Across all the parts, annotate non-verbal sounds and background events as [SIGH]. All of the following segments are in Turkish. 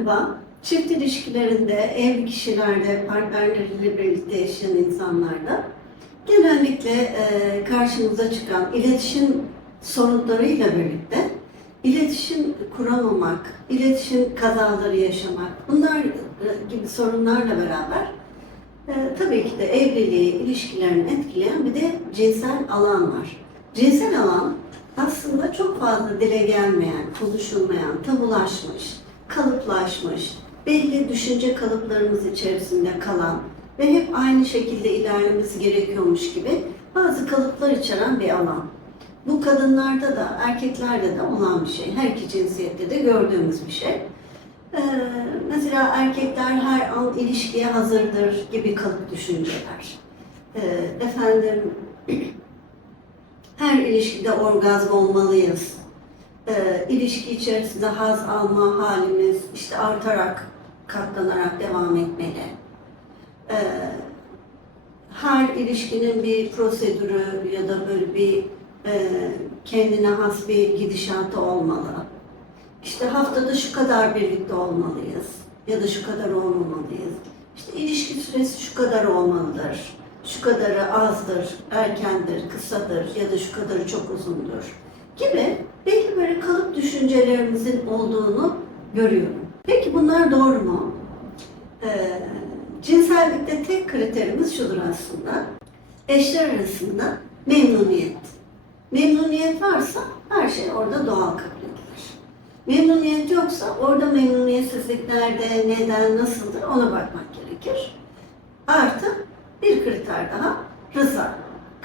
Merhaba. Çift ilişkilerinde, evli kişilerde, partnerleriyle birlikte yaşayan insanlarda genellikle e, karşımıza çıkan iletişim sorunlarıyla birlikte iletişim kuramamak, iletişim kazaları yaşamak, bunlar e, gibi sorunlarla beraber e, tabii ki de evliliği, ilişkilerini etkileyen bir de cinsel alan var. Cinsel alan aslında çok fazla dile gelmeyen, konuşulmayan, tabulaşmış, kalıplaşmış, belli düşünce kalıplarımız içerisinde kalan ve hep aynı şekilde ilerlemesi gerekiyormuş gibi bazı kalıplar içeren bir alan. Bu kadınlarda da erkeklerde de olan bir şey. Her iki cinsiyette de gördüğümüz bir şey. Ee, mesela erkekler her an ilişkiye hazırdır gibi kalıp düşünceler. Ee, efendim [CLEARS THROAT] her ilişkide orgazm olmalıyız. Ee, ilişki içerisinde haz alma halimiz işte artarak, katlanarak devam etmeli. Ee, her ilişkinin bir prosedürü ya da böyle bir e, kendine has bir gidişatı olmalı. İşte haftada şu kadar birlikte olmalıyız ya da şu kadar olmamalıyız. İşte ilişki süresi şu kadar olmalıdır. Şu kadarı azdır, erkendir, kısadır ya da şu kadarı çok uzundur gibi belli böyle düşüncelerimizin olduğunu görüyorum. Peki bunlar doğru mu? Ee, cinsellikte tek kriterimiz şudur aslında. Eşler arasında memnuniyet. Memnuniyet varsa her şey orada doğal kabul edilir. Memnuniyet yoksa orada memnuniyetsizlik nerede, neden, nasıldır ona bakmak gerekir. Artı bir kriter daha rıza.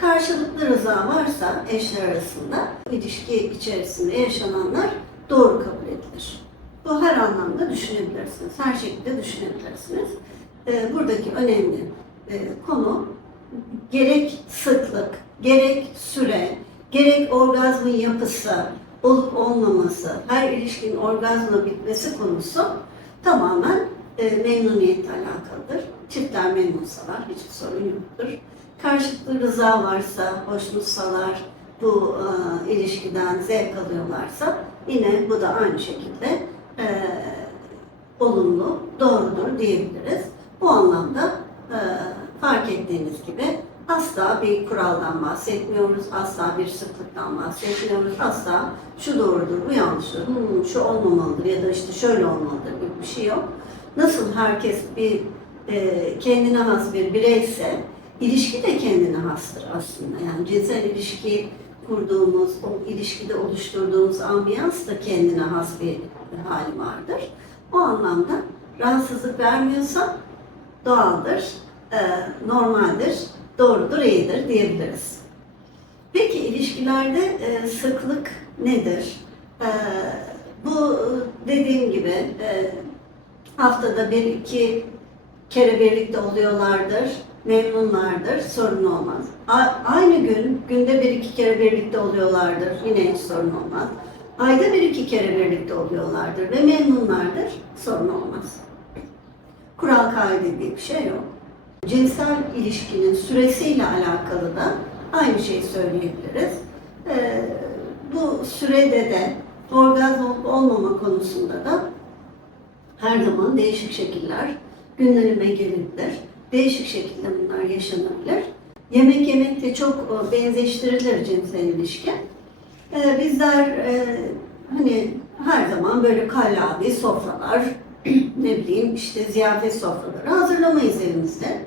Karşılıklı rıza varsa eşler arasında ilişki içerisinde yaşananlar doğru kabul edilir. Bu her anlamda düşünebilirsiniz. Her şekilde düşünebilirsiniz. Ee, buradaki önemli e, konu gerek sıklık, gerek süre, gerek orgazmın yapısı, olup olmaması, her ilişkinin orgazmla bitmesi konusu tamamen e, memnuniyetle alakalıdır. Çiftler memnunsalar hiçbir sorun yoktur. Karşılıklı rıza varsa, hoşnutsalar, bu e, ilişkiden zevk alıyorlarsa yine bu da aynı şekilde e, olumlu, doğrudur diyebiliriz. Bu anlamda e, fark ettiğiniz gibi asla bir kuraldan bahsetmiyoruz, asla bir sıklıktan bahsetmiyoruz, asla şu doğrudur, bu yanlıştır, hmm, şu olmamalıdır ya da işte şöyle olmalıdır gibi bir şey yok. Nasıl herkes bir e, kendine has bir bireyse, ilişki de kendine hastır aslında. Yani cinsel ilişki kurduğumuz, o ilişkide oluşturduğumuz ambiyans da kendine has bir hali vardır. O anlamda rahatsızlık vermiyorsa doğaldır, e, normaldir, doğrudur, iyidir diyebiliriz. Peki ilişkilerde e, sıklık nedir? E, bu dediğim gibi e, haftada bir iki kere birlikte oluyorlardır, memnunlardır, sorun olmaz. A- aynı gün, günde bir iki kere birlikte oluyorlardır, yine hiç sorun olmaz. Ayda bir iki kere birlikte oluyorlardır ve memnunlardır, sorun olmaz. Kural kaide diye bir şey yok. Cinsel ilişkinin süresiyle alakalı da aynı şeyi söyleyebiliriz. Ee, bu sürede de orgazm olup olmama konusunda da her zaman değişik şekiller gündeme gelebilir. Değişik şekilde bunlar yaşanabilir. Yemek yemekle çok e, benzeştirilir cinsel ilişki. Ee, bizler e, hani her zaman böyle kallavi sofralar, [CLEARS THROAT] ne bileyim işte ziyafet sofraları hazırlamayız elimizde.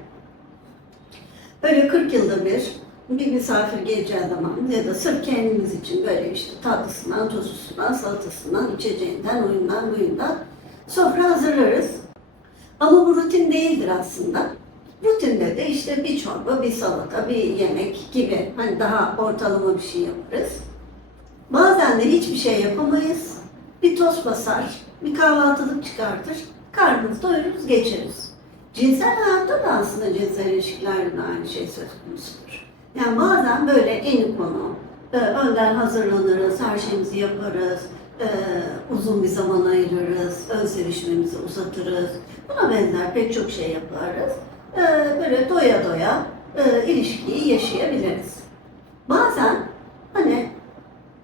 Böyle 40 yılda bir bir misafir geleceği zaman ya da sırf kendimiz için böyle işte tatlısından, tuzlusundan, salatasından, içeceğinden, oyundan, buyundan sofra hazırlarız. Ama bu rutin değildir aslında. Rutinde de işte bir çorba, bir salata, bir yemek gibi hani daha ortalama bir şey yaparız. Bazen de hiçbir şey yapamayız. Bir tost basar, bir kahvaltılık çıkartır, karnımızı doyururuz, geçeriz. Cinsel hayatta da aslında cinsel ilişkilerde de aynı şey söz konusudur. Yani bazen böyle en konu, e, önden hazırlanırız, her şeyimizi yaparız, e, uzun bir zaman ayırırız, ön sevişmemizi uzatırız. Buna benzer pek çok şey yaparız. E, böyle doya doya e, ilişkiyi yaşayabiliriz. Bazen hani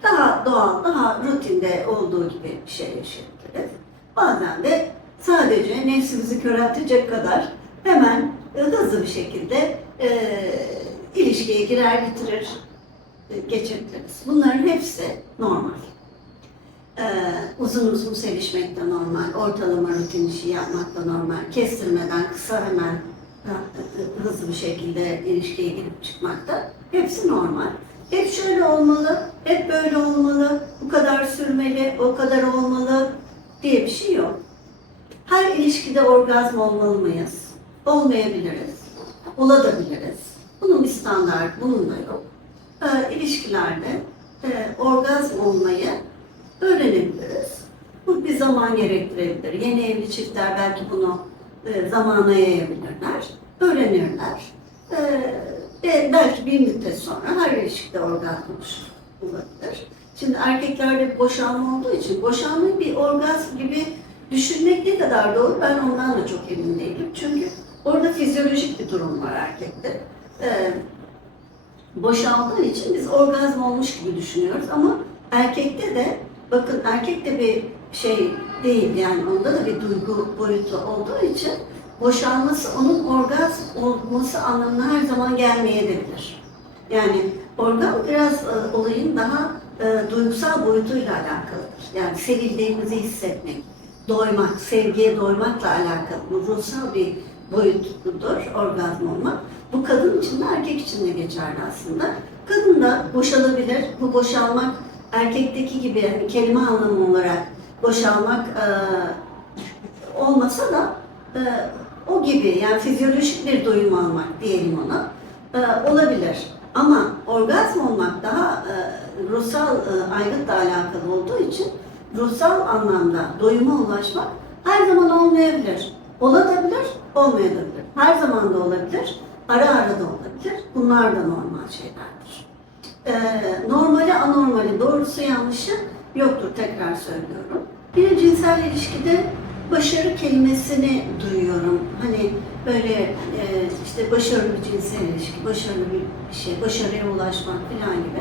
daha doğal, daha rutinde olduğu gibi bir şey yaşayabiliriz. Bazen de Sadece nefsimizi köreltecek kadar hemen e, hızlı bir şekilde e, ilişkiye girer bitirir, e, geçebiliriz. Bunların hepsi normal. Ee, uzun uzun sevişmek de normal, ortalama rutin işi yapmak da normal, kestirmeden kısa hemen hızlı bir şekilde ilişkiye girip çıkmak da hepsi normal. Hep şöyle olmalı, hep böyle olmalı, bu kadar sürmeli, o kadar olmalı diye bir şey yok. Her ilişkide orgazm olmalı mıyız? Olmayabiliriz, olabiliriz. Bunun bir standart, bunun da yok. Ee, ilişkilerde e, orgazm olmayı öğrenebiliriz. Bu bir zaman gerektirebilir. Yeni evli çiftler belki bunu e, zamana yayabilirler, öğrenirler. E, ve belki bir müddet sonra her ilişkide orgazm olabilir. Şimdi erkeklerde boşanma olduğu için boşanmayı bir orgazm gibi düşünmek ne kadar doğru ben ondan da çok emin değilim. Çünkü orada fizyolojik bir durum var erkekte. E, boşaldığı için biz orgazm olmuş gibi düşünüyoruz ama erkekte de bakın erkek de bir şey değil yani onda da bir duygu boyutu olduğu için boşalması onun orgazm olması anlamına her zaman gelmeyebilir. Yani orgazm biraz e, olayın daha e, duygusal boyutuyla alakalıdır. Yani sevildiğimizi hissetmek, doymak, sevgiye doymakla alakalı ruhsal bir boyutudur orgazm olmak. Bu kadın için de erkek için de geçerli aslında. Kadın da boşalabilir. Bu boşalmak erkekteki gibi kelime anlamı olarak boşalmak e, olmasa da e, o gibi yani fizyolojik bir doyum almak diyelim ona e, olabilir. Ama orgazm olmak daha e, ruhsal e, aygıtla alakalı olduğu için ruhsal anlamda doyuma ulaşmak her zaman olmayabilir. Olabilir, olmayabilir. Her zaman da olabilir, ara ara da olabilir. Bunlar da normal şeylerdir. Ee, normali, anormali, doğrusu yanlışı yoktur tekrar söylüyorum. De cinsel ilişkide başarı kelimesini duyuyorum. Hani böyle e, işte başarılı bir cinsel ilişki, başarılı bir şey, başarıya ulaşmak falan gibi.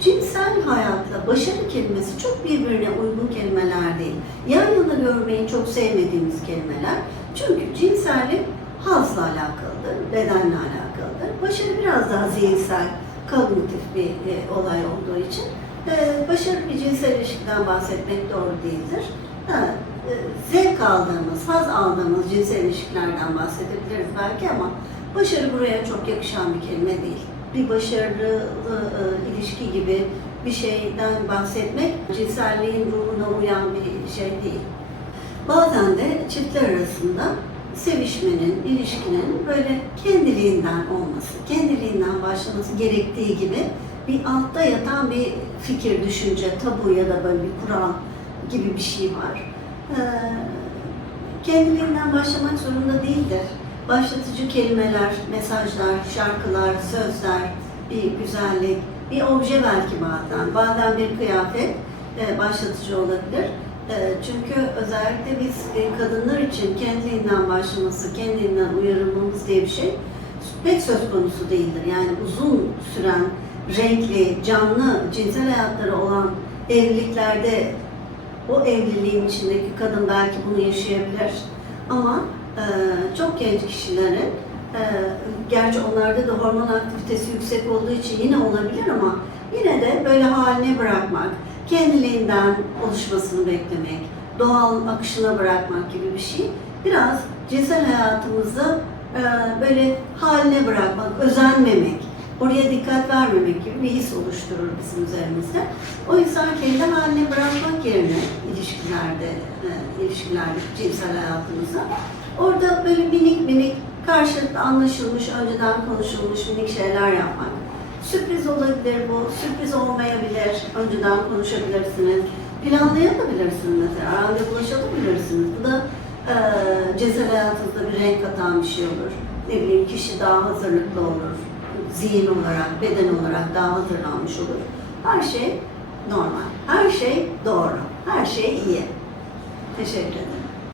Cinsel hayatla başarı kelimesi çok birbirine uygun kelimeler değil. Yan yana görmeyi çok sevmediğimiz kelimeler. Çünkü cinsellik hazla alakalıdır, bedenle alakalıdır. Başarı biraz daha zihinsel, kognitif bir e, olay olduğu için e, başarılı bir cinsel ilişkiden bahsetmek doğru değildir. Ha, e, zevk aldığımız, haz aldığımız cinsel ilişkilerden bahsedebiliriz belki ama başarı buraya çok yakışan bir kelime değil. Bir başarılı e, ilişki gibi bir şeyden bahsetmek cinselliğin ruhuna uyan bir şey değil. Bazen de çiftler arasında sevişmenin, ilişkinin böyle kendiliğinden olması, kendiliğinden başlaması gerektiği gibi bir altta yatan bir fikir, düşünce, tabu ya da böyle bir kural gibi bir şey var. Ee, kendiliğinden başlamak zorunda değildir. Başlatıcı kelimeler, mesajlar, şarkılar, sözler, bir güzellik, bir obje belki bazen, bazen bir kıyafet e, başlatıcı olabilir. E, Çünkü özellikle biz e, kadınlar için kendiliğinden başlaması, kendinden uyarılmamız diye bir şey pek söz konusu değildir. Yani uzun süren, renkli, canlı, cinsel hayatları olan evliliklerde o evliliğin içindeki kadın belki bunu yaşayabilir. Ama e, çok genç kişilerin, e, gerçi onlarda da hormon aktivitesi yüksek olduğu için yine olabilir ama yine de böyle haline bırakmak, kendiliğinden oluşmasını beklemek, doğal akışına bırakmak gibi bir şey. Biraz cinsel hayatımızı e, böyle haline bırakmak, özenmemek, oraya dikkat vermemek gibi bir his oluşturur bizim üzerimizde. O yüzden kendi haline bırakmak yerine ilişkilerde, e, ilişkilerde cinsel hayatımızda orada böyle minik minik karşılıklı anlaşılmış, önceden konuşulmuş minik şeyler yapmak. Sürpriz olabilir bu, sürpriz olmayabilir, önceden konuşabilirsiniz. Planlayabilirsiniz mesela, randevulaşabilirsiniz. Bu da e, cinsel hayatınızda bir renk katan bir şey olur. Ne bileyim kişi daha hazırlıklı olur. Zihin olarak, beden olarak daha hazırlanmış olur. Her şey normal. Her şey doğru. Her şey iyi. Teşekkür ederim.